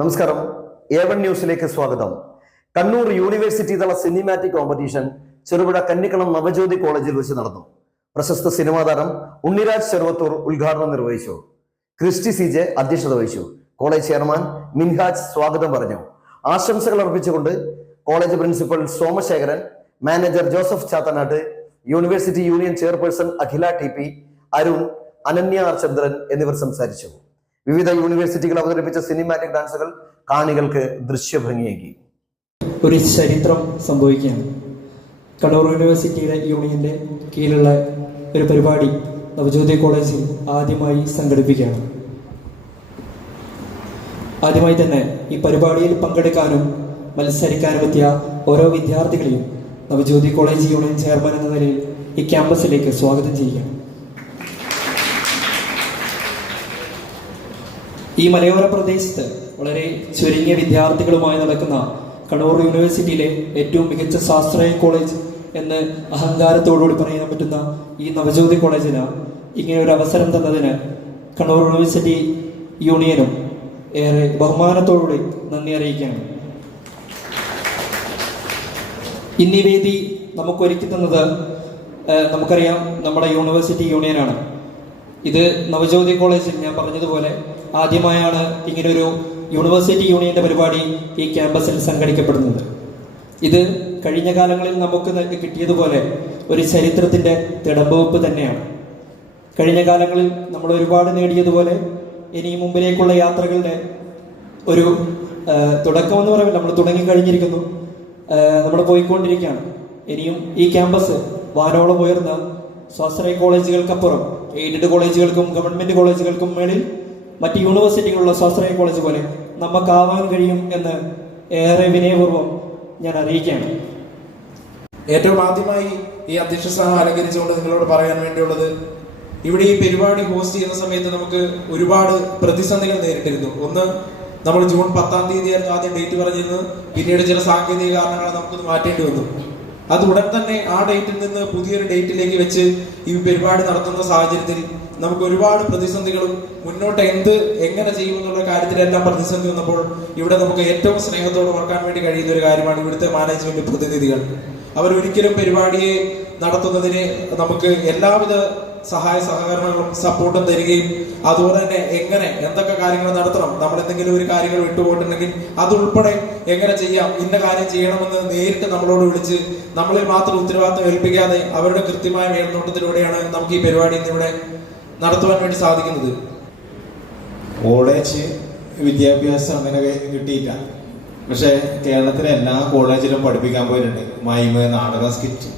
നമസ്കാരം. A1 ന്യൂസിലേക്ക് സ്വാഗതം. കണ്ണൂർ യൂണിവേഴ്സിറ്റി തല സിനിമാറ്റിക് കോമ്പറ്റീഷൻ ചെറുപുഴ കന്നിക്കളം നവജ്യോതി കോളേജിൽ വെച്ച് നടന്നു. പ്രശസ്ത സിനിമാ താരം ഉണ്ണിരാജ് ചെറുവത്തൂർ ഉദ്ഘാടനം നിർവഹിച്ചു. ക്രിസ്റ്റി CJ അധ്യക്ഷത വഹിച്ചു. കോളേജ് ചെയർമാൻ മിൻഹാജ് സ്വാഗതം പറഞ്ഞു. ആശംസകൾ അർപ്പിച്ചുകൊണ്ട് college principal Somasekharan, manager Joseph Chathanattu, university union chairperson Akhila TP, Arun, Ananya R. Chandran എന്നിവർ സംസാരിച്ചു. വിവിധ യൂണിവേഴ്സിറ്റികൾ അവതരിപ്പിച്ച സിനിമാറ്റിക് ഡാൻസുകൾ കാണികൾക്ക് ദൃശ്യഭംഗിയേകി. ഒരു ചരിത്രം സംഭവിക്കുകയാണ്. കണ്ണൂർ യൂണിവേഴ്സിറ്റിയുടെ യൂണിയന്റെ കീഴിലുള്ള ഒരു പരിപാടി നവജ്യോതി കോളേജിൽ ആദ്യമായി സംഘടിപ്പിക്കുകയാണ്. ആദ്യമായി തന്നെ ഈ പരിപാടിയിൽ പങ്കെടുക്കാനും മത്സരിക്കാനും എത്തിയ ഓരോ വിദ്യാർത്ഥികളെയും നവജ്യോതി കോളേജ് യൂണിയൻ ചെയർമാൻ എന്ന നിലയിൽ ഈ ക്യാമ്പസിലേക്ക് സ്വാഗതം ചെയ്യുകയാണ്. ഈ മലയോര പ്രദേശത്ത് വളരെ ചുരുങ്ങിയ വിദ്യാർത്ഥികളുമായി നടക്കുന്ന കണ്ണൂർ യൂണിവേഴ്സിറ്റിയിലെ ഏറ്റവും മികച്ച ശാസ്ത്രീയ കോളേജ് എന്ന് അഹങ്കാരത്തോടുകൂടി പറയാൻ പറ്റുന്ന ഈ നവജ്യോതി കോളേജിന് ഇങ്ങനെ ഒരു അവസരം തന്നതിന് കണ്ണൂർ യൂണിവേഴ്സിറ്റി യൂണിയനും ഏറെ ബഹുമാനത്തോടുകൂടി നന്ദി അറിയിക്കുകയാണ്. ഇന്നീ വേദി നമുക്കൊരുക്കി തന്നത് നമുക്കറിയാം, നമ്മുടെ യൂണിവേഴ്സിറ്റി യൂണിയനാണ്. ഇത് നവജ്യോതി കോളേജിൽ ഞാൻ പറഞ്ഞതുപോലെ ആദ്യമായാണ് ഇങ്ങനൊരു യൂണിവേഴ്സിറ്റി യൂണിയന്റെ പരിപാടി ഈ ക്യാമ്പസിൽ സംഘടിക്കപ്പെടുന്നത്. ഇത് കഴിഞ്ഞ കാലങ്ങളിൽ നമുക്ക് കിട്ടിയതുപോലെ ഒരു ചരിത്രത്തിന്റെ തിടമ്പുവെപ്പ് തന്നെയാണ്. കഴിഞ്ഞ കാലങ്ങളിൽ നമ്മൾ ഒരുപാട് നേടിയതുപോലെ ഇനി മുമ്പിലേക്കുള്ള യാത്രകളുടെ ഒരു തുടക്കമെന്ന് പറയുമ്പോൾ നമ്മൾ തുടങ്ങിക്കഴിഞ്ഞിരിക്കുന്നു. നമ്മൾ പോയിക്കൊണ്ടിരിക്കുകയാണ്. ഇനിയും ഈ ക്യാമ്പസ് വാനോളം ഉയർന്ന സ്വാശ്രയ കോളേജുകൾക്കപ്പുറം എയ്ഡഡ് കോളേജുകൾക്കും ഗവൺമെന്റ് കോളേജുകൾക്കും മേളിൽ മറ്റ് യൂണിവേഴ്സിറ്റികളുള്ള സ്വാശ്രയ കോളേജ് പോലെ നമുക്കാവാൻ കഴിയും എന്ന് ഏറെ വിനയപൂർവ്വം ഞാൻ അറിയിക്കുകയാണ്. ഏറ്റവും ആദ്യമായി ഈ അധ്യക്ഷ സ്ഥാനം അലങ്കരിച്ചുകൊണ്ട് നിങ്ങളോട് പറയാൻ വേണ്ടിയുള്ളത്, ഇവിടെ ഈ പരിപാടി ഹോസ്റ്റ് ചെയ്യുന്ന സമയത്ത് നമുക്ക് ഒരുപാട് പ്രതിസന്ധികൾ നേരിട്ടിരുന്നു. ഒന്ന്, നമ്മൾ ജൂൺ 10-ാം തീയതിയായിരുന്നു ആദ്യം ഡേറ്റ് പറഞ്ഞിരുന്നത്. പിന്നീട് ചില സാങ്കേതിക കാരണങ്ങളാൽ നമുക്കത് മാറ്റേണ്ടി വന്നു. അത് ഉടൻ തന്നെ ആ ഡേറ്റിൽ നിന്ന് പുതിയൊരു ഡേറ്റിലേക്ക് വെച്ച് ഈ പരിപാടി നടത്തുന്ന സാഹചര്യത്തിൽ നമുക്ക് ഒരുപാട് പ്രതിസന്ധികളും മുന്നോട്ട് എങ്ങനെ ചെയ്യുമെന്നുള്ള കാര്യത്തിലെല്ലാം പ്രതിസന്ധി വന്നപ്പോൾ ഇവിടെ നമുക്ക് ഏറ്റവും സ്നേഹത്തോടെ ഓർക്കാൻ വേണ്ടി കഴിയുന്ന ഒരു കാര്യമാണ് ഇവിടുത്തെ മാനേജ്മെന്റ് പ്രതിനിധികൾ. അവരൊരിക്കലും പരിപാടിയെ നടത്തുന്നതിന് നമുക്ക് എല്ലാവിധ സഹായ സഹകരണങ്ങളും സപ്പോർട്ടും തരികയും അതുപോലെ തന്നെ എന്തൊക്കെ കാര്യങ്ങൾ നടത്തണം, നമ്മൾ എന്തെങ്കിലും ഒരു കാര്യങ്ങൾ വിട്ടുപോയിട്ടുണ്ടെങ്കിൽ അതുൾപ്പെടെ എങ്ങനെ ചെയ്യാം, ഇന്ന കാര്യം ചെയ്യണമെന്ന് നേരിട്ട് നമ്മളോട് വിളിച്ച് നമ്മളിൽ മാത്രം ഉത്തരവാദിത്വം ഏൽപ്പിക്കാതെ അവരുടെ കൃത്യമായ മേൽനോട്ടത്തിലൂടെയാണ് നമുക്ക് ഈ പരിപാടി ഇന്നിവിടെ നടത്തുവാൻ വേണ്ടി സാധിക്കുന്നത്. കോളേജ് വിദ്യാഭ്യാസം അങ്ങനെ കിട്ടിയില്ല. പക്ഷെ കേരളത്തിലെ എല്ലാ കോളേജിലും പഠിപ്പിക്കാൻ പോയിട്ടുണ്ട് മൈമ്, നാടക, സ്കിറ്റ്.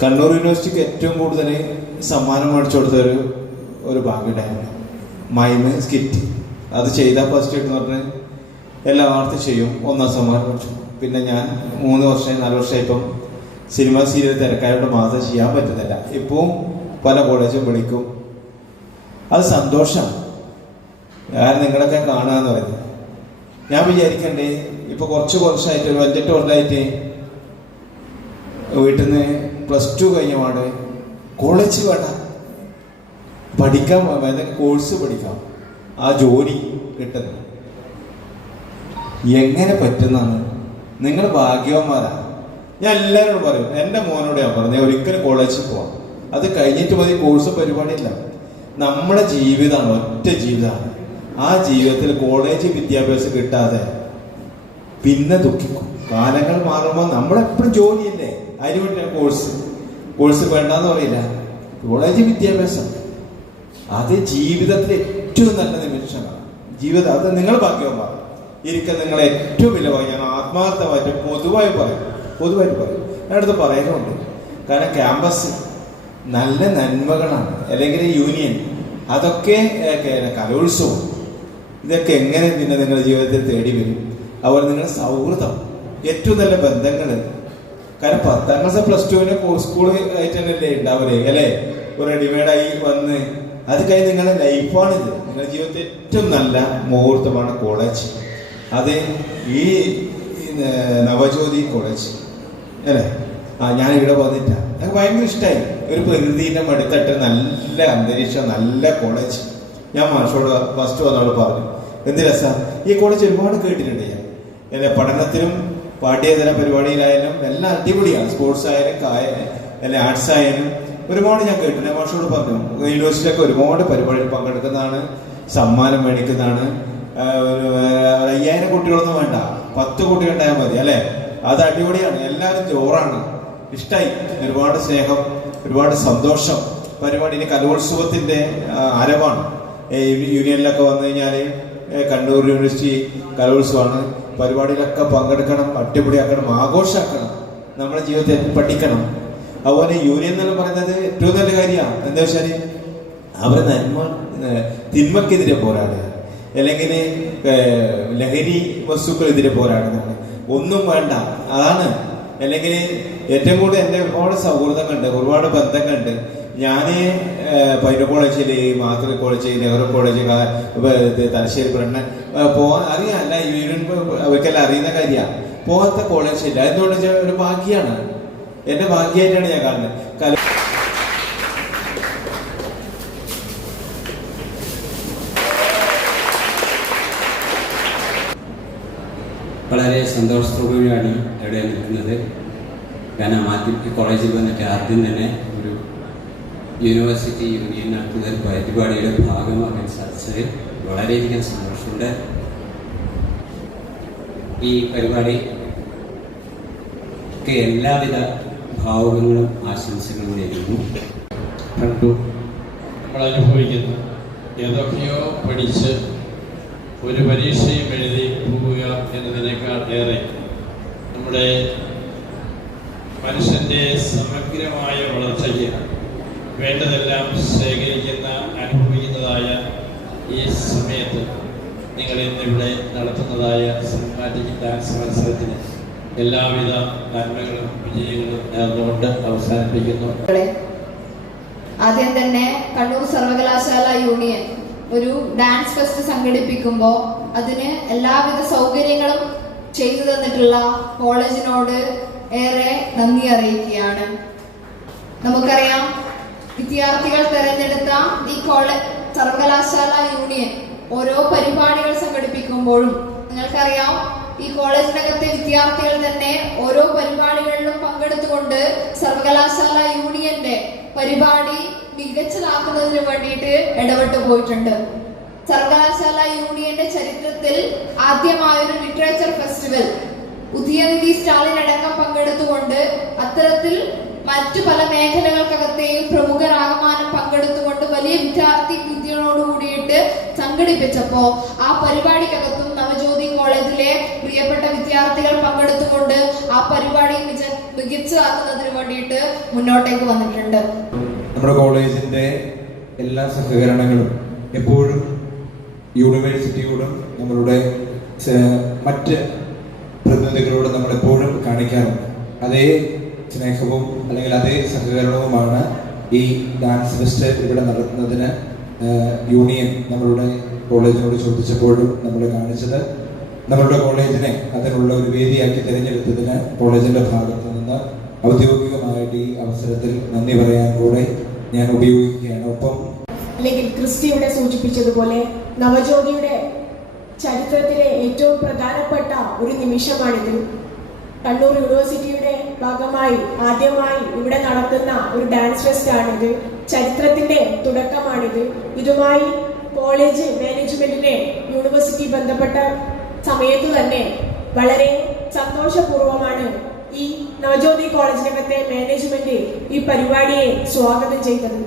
കണ്ണൂർ യൂണിവേഴ്സിറ്റിക്ക് ഏറ്റവും കൂടുതൽ സമ്മാനം മേടിച്ചു കൊടുത്ത ഒരു ഭാഗ്യമുണ്ടായിരുന്നു മൈമ്, സ്കിറ്റ്. അത് ചെയ്താൽ ഫസ്റ്റ് എന്ന് പറഞ്ഞ് എല്ലാവർക്കും ചെയ്യും. 1ാം സമ്മാനം മേടിച്ചു. പിന്നെ ഞാൻ 3 വർഷം 4 വർഷമായി ഇപ്പം സിനിമ സീരിയൽ തിരക്കായോണ്ട് മാത്രം ചെയ്യാൻ പറ്റുന്നില്ല. ഇപ്പം പല കോളേജും വിളിക്കും. അത് സന്തോഷമാണ്. കാരണം നിങ്ങളൊക്കെ കാണുക എന്ന് പറയുന്നത്. ഞാൻ വിചാരിക്കണ്ടേ, ഇപ്പൊ കുറച്ച് വർഷമായിട്ട് 5-8 കൊല്ലമായിട്ട് വീട്ടിൽ നിന്ന് +2 കഴിഞ്ഞ പാട് കോളേജ് വേണ്ട, പഠിക്കാൻ കോഴ്സ് പഠിക്കാം, ആ ജോലി കിട്ടുന്നത് എങ്ങനെ പറ്റുന്നതാണ്? നിങ്ങൾ ഭാഗ്യവാന്മാരാ. ഞാൻ എല്ലാവരോടും പറയും, എൻ്റെ മോനോട് ഞാൻ പറഞ്ഞത് ഒരിക്കലും കോളേജിൽ പോവാം, അത് കഴിഞ്ഞിട്ട് മതി, കോഴ്സ് പരിപാടിയില്ല. നമ്മുടെ ജീവിതമാണ്, ഒറ്റ ജീവിതമാണ്. ആ ജീവിതത്തിൽ കോളേജ് വിദ്യാഭ്യാസം കിട്ടാതെ പിന്നെ ദുഃഖിക്കും. കാലങ്ങൾ മാറുമ്പോൾ നമ്മളെപ്പോഴും ജോലിയല്ലേ, അതിനുവേണ്ടി കോഴ്സ് വേണ്ടെന്ന് പറയില്ല. കോളേജ് വിദ്യാഭ്യാസം അത് ജീവിതത്തിലെ ഏറ്റവും നല്ല നിമിഷമാണ്. അത് നിങ്ങൾ ഭാഗ്യവാന്മാർ. ഇരിക്കാൻ നിങ്ങളെ ഏറ്റവും വിലവായി ഞാൻ ആത്മാർത്ഥമായിട്ട് പൊതുവായി പറയും. ഞാൻ അടുത്ത് പറയുന്നുണ്ട്. കാരണം ക്യാമ്പസ് നല്ല നന്മകളാണ്. അല്ലെങ്കിൽ യൂണിയൻ, അതൊക്കെ കലോത്സവം, ഇതൊക്കെ എങ്ങനെ പിന്നെ നിങ്ങളുടെ ജീവിതത്തിൽ തേടി വരും. അതുപോലെ നിങ്ങളുടെ സൗഹൃദം, ഏറ്റവും നല്ല ബന്ധങ്ങൾ. കാരണം 10ാം ക്ലാസ് +2 സ്കൂൾ ആയിട്ട് തന്നെയല്ലേ ഉണ്ടാവലേ അല്ലേ, ഒരു റെഡിമെയ്ഡായി വന്ന് അത് കഴിഞ്ഞ് നിങ്ങളുടെ ലൈഫാണിത്. നിങ്ങളുടെ ജീവിതത്തിൽ ഏറ്റവും നല്ല മുഹൂർത്തമാണ് കോളേജ്. അത് ഈ നവജ്യോതി കോളേജ് അല്ലേ. ഞാനിവിടെ വന്നിട്ടാ എനിക്ക് ഭയങ്കര ഇഷ്ടമായി. ഒരു പ്രകൃതിന്റെ മടിത്തട്ട്, നല്ല അന്തരീക്ഷം, നല്ല കോളേജ്. ഞാൻ മാഷോട് ഫസ്റ്റ് വന്നോട് പറഞ്ഞു, എന്ത് രസം. ഈ കോളേജ് ഒരുപാട് കേട്ടിട്ടുണ്ട് ഞാൻ. എൻ്റെ പഠനത്തിനും പാഠ്യേതര പരിപാടിയിലായാലും എല്ലാം അടിപൊളിയാണ്. സ്പോർട്സ് ആയാലും അല്ലെ ആർട്സ് ആയാലും ഒരുപാട് ഞാൻ കേട്ടു. ഞാൻ മാഷോട് പറഞ്ഞു, യൂണിവേഴ്സിറ്റിയൊക്കെ ഒരുപാട് പരിപാടിയിൽ പങ്കെടുക്കുന്നതാണ്, സമ്മാനം മേടിക്കുന്നതാണ്. 5000 കുട്ടികളൊന്നും വേണ്ട, 10 കുട്ടികൾ ഉണ്ടായാൽ മതി അല്ലെ. അത് അടിപൊളിയാണ്. എല്ലാവരും ജോറാണ്. ഇഷ്ടമായി. ഒരുപാട് സ്നേഹം, ഒരുപാട് സന്തോഷം. പരിപാടി ഇനി കലോത്സവത്തിന്റെ ആരവാണ്. യൂണിയനിലൊക്കെ വന്നു കഴിഞ്ഞാൽ കണ്ണൂർ യൂണിവേഴ്സിറ്റി കലോത്സവമാണ്. പരിപാടിയിലൊക്കെ പങ്കെടുക്കണം, അടിപൊളിയാക്കണം, ആഘോഷമാക്കണം, നമ്മുടെ ജീവിതത്തെ പഠിക്കണം. അതുപോലെ യൂണിയൻ എന്ന് പറയുന്നത് ഏറ്റവും നല്ല കാര്യമാണ്. എന്താ വെച്ചാൽ അവർ തിന്മക്കെതിരെ പോരാടുക, അല്ലെങ്കിൽ ലഹരി വസ്തുക്കളെതിരെ പോരാടുന്നതാണ്. ഒന്നും വേണ്ട, അതാണ്. അല്ലെങ്കിൽ ഏറ്റവും കൂടുതൽ എൻ്റെ ഒരുപാട് സൗഹൃദങ്ങളുണ്ട്, ഒരുപാട് ബന്ധങ്ങളുണ്ട്. ഞാൻ പൈന കോളേജിൽ, മാതൃ college, Nehru college, Thalassery Brennan പോകാൻ അറിയാം. അല്ല യൂണിയൻ അവർക്കെല്ലാം അറിയുന്ന കാര്യമാണ്. പോകാത്ത കോളേജില്ല. എന്തുകൊണ്ട് വെച്ചാൽ ഒരു ഭാഗ്യമാണ്, എൻ്റെ ഭാഗ്യമായിട്ടാണ് ഞാൻ കാണുന്നത്. വളരെ സന്തോഷത്തോടുകൂടിയാണ് ഇവിടെ നിൽക്കുന്നത്. കാരണം ആദ്യം ഈ കോളേജിൽ വന്നിട്ട് ആദ്യം തന്നെ ഒരു യൂണിവേഴ്സിറ്റി യൂണിയൻ നടത്തുന്ന ഒരു പരിപാടിയുടെ ഭാഗമാകാൻ സാധിച്ചത് വളരെയധികം സന്തോഷമുണ്ട്. ഈ പരിപാടിക്ക് എല്ലാവിധ ഭാവുകങ്ങളും ആശംസകളും നേരുന്നു. കണ്ടു നമ്മൾ അനുഭവിക്കുന്നു. ഏതൊക്കെയോ പഠിച്ച് ഒരു പരീക്ഷയും എഴുതി പോവുക എന്നതിനേക്കാൾ ഏറെ നമ്മുടെ മനുഷ്യൻ്റെ സമഗ്രമായ വളർച്ചയ്ക്ക് വേണ്ടതെല്ലാം ശേഖരിക്കുന്ന, അനുഭവിക്കുന്നതായ ഈ സമയത്ത് നിങ്ങൾ ഇന്നിവിടെ നടത്തുന്നതായ സിനിമാറ്റിക് ഡാൻസ് മത്സരത്തിന് എല്ലാവിധ നന്മകളും വിജയങ്ങളും നേർന്നുകൊണ്ട് അവസാനിപ്പിക്കുന്നു. ആദ്യം തന്നെ കണ്ണൂർ സർവകലാശാല യൂണിയൻ ഒരു ഡാൻസ് ഫെസ്റ്റ് സംഘടിപ്പിക്കുമ്പോൾ അതിന് എല്ലാവിധ സൗകര്യങ്ങളും ചെയ്തു തന്നിട്ടുള്ള കോളേജിനോട് ഏറെ നന്ദി അറിയിക്കുകയാണ്. നമുക്കറിയാം, വിദ്യാർത്ഥികൾ തെരഞ്ഞെടുത്ത ഈ സർവകലാശാല യൂണിയൻ ഓരോ പരിപാടികൾ സംഘടിപ്പിക്കുമ്പോഴും നിങ്ങൾക്കറിയാം, ഈ കോളേജിനകത്തെ വിദ്യാർത്ഥികൾ തന്നെ ഓരോ പരിപാടികളിലും പങ്കെടുത്തുകൊണ്ട് സർവകലാശാല യൂണിയന്റെ പരിപാടി മികച്ചതാക്കുന്നതിന് വേണ്ടിയിട്ട് ഇടപെട്ടു പോയിട്ടുണ്ട്. സർവകലാശാല യൂണിയന്റെ ചരിത്രത്തിൽ ആദ്യമായൊരു ലിറ്ററേച്ചർ ഫെസ്റ്റിവൽ ഉദയനിധി സ്റ്റാലിൻ അടക്കം പങ്കെടുത്തുകൊണ്ട് അത്തരത്തിൽ മറ്റു പല മേഖലകൾക്കകത്തെയും പ്രമുഖരാകമാനം പങ്കെടുത്തുകൊണ്ട് വലിയ വിദ്യാർത്ഥി വിദ്യയോട് കൂടിയിട്ട് സംഘടിപ്പിച്ചപ്പോ ആ പരിപാടിക്കകത്തും നവജ്യോതി കോളേജിലെ പ്രിയപ്പെട്ട വിദ്യാർത്ഥികൾ പങ്കെടുത്തുകൊണ്ട് ആ പരിപാടി മികച്ചതാക്കുന്നതിന് വേണ്ടിയിട്ട് മുന്നോട്ടേക്ക് വന്നിട്ടുണ്ട്. നമ്മുടെ കോളേജിന്റെ എല്ലാ സഹകരണങ്ങളും എപ്പോഴും യൂണിവേഴ്സിറ്റിയോടും നമ്മളുടെ മറ്റ് പ്രതിനിധികളോടും നമ്മളെപ്പോഴും കാണിക്കാറുണ്ട്. അതേ സ്നേഹവും അല്ലെങ്കിൽ അതേ സഹകരണവുമാണ് ഈ ഡാൻസ് ഫെസ്റ്റ് ഇവിടെ നടത്തുന്നതിന് യൂണിയൻ നമ്മളുടെ കോളേജിനോട് ചോദിച്ചപ്പോഴും നമ്മൾ കാണിച്ചത്. നമ്മളുടെ കോളേജിനെ അതിനുള്ള ഒരു വേദിയാക്കി തിരഞ്ഞെടുത്തതിന് കോളേജിന്റെ ഭാഗത്തു നിന്ന് ഔദ്യോഗികമായിട്ട് ഈ അവസരത്തിൽ നന്ദി പറയാൻ കൂടെ ഞാൻ ഉപയോഗിക്കുകയാണ്. ഒപ്പം അല്ലെങ്കിൽ ക്രിസ്റ്റി ഇവിടെ സൂചിപ്പിച്ചതുപോലെ നവജ്യോതിയുടെ ചരിത്രത്തിലെ ഏറ്റവും പ്രധാനപ്പെട്ട ഒരു നിമിഷമാണിത്. കണ്ണൂർ യൂണിവേഴ്സിറ്റിയുടെ ഭാഗമായി ആദ്യമായി ഇവിടെ നടത്തുന്ന ഒരു ഡാൻസ് ഫെസ്റ്റ് ആണിത്. ചരിത്രത്തിന്റെ തുടക്കമാണിത്. ഇതുമായി കോളേജ് മാനേജ്മെന്റിനെ യൂണിവേഴ്സിറ്റി ബന്ധപ്പെട്ട സമയത്ത് തന്നെ വളരെ സന്തോഷപൂർവ്വമാണ് ഈ നവജ്യോതി കോളേജിനകത്തെ മാനേജ്മെന്റ് ഈ പരിപാടിയെ സ്വാഗതം ചെയ്തത്.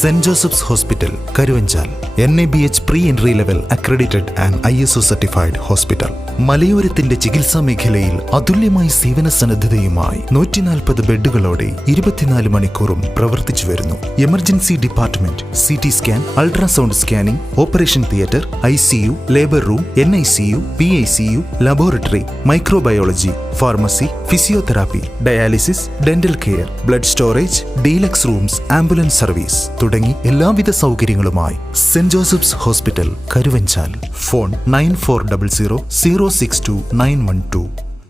Saint Joseph's hospital Karuvanchal NABH pre-entry level accredited and ISO certified hospital. മലയോരത്തിന്റെ ചികിത്സാ മേഖലയിൽ അതുല്യമായ സേവന സന്നദ്ധതയുമായി 140 ബെഡുകളോടെ 24 മണിക്കൂറും പ്രവർത്തിച്ചു വരുന്നു. Emergency department, CT scan, ultrasound scanning, operation theatre, ICU, labour room, NICU, PICU, laboratory, microbiology, pharmacy, physiotherapy, dialysis, dental care, blood storage, deluxe rooms, ambulance service തുടങ്ങി എല്ലാവിധ സൗകര്യങ്ങളുമായി saint Joseph's hospital Karuvanchal. Phone 9400 062 912.